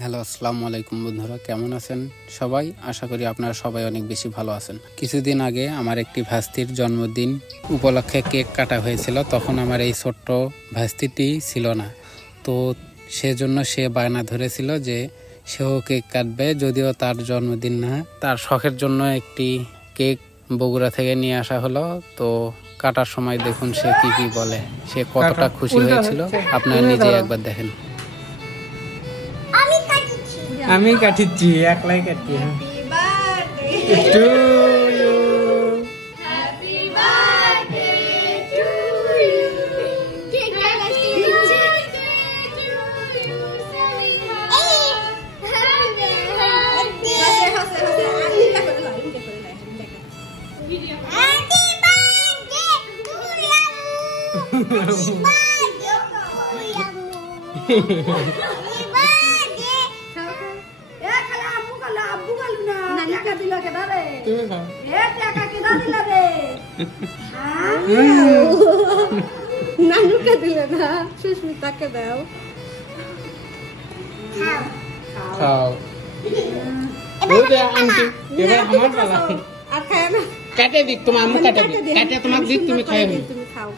Hello, আসসালামু আলাইকুম বন্ধুরা, কেমন আছেন সবাই? আশা করি আপনারা সবাই অনেক বেশি ভালো আছেন। কিছুদিন আগে আমার একটি ভাস্তির জন্মদিন উপলক্ষে কেক কাটা হয়েছিল। তখন আমার এই ছোট্ট ভাস্তিটি ছিল না, তো সেজন্য সে বায়না ধরেছিল যে সেও কেক কাটবে, যদিও তার জন্মদিন না। তার শখের জন্য একটি কেক বগুড়া থেকে নিয়ে আসা হলো। তো কাটার সময় দেখুন সে কি বলে, সে কতটা খুশি হয়েছিল আপনারা নিজে একবার দেখেন। আমি কাটিছি, একলাই কাটি। নানুকে দিলে না, সুস্মিতাকে দাও। খাও। ওই যে আন্টি, এবার আমার পালা। আর খায় না, কাটে দিক, তোমার আম্মু কাটে দিক, কাটে তোমার দিক, তুমি খাও। তুমি খাও।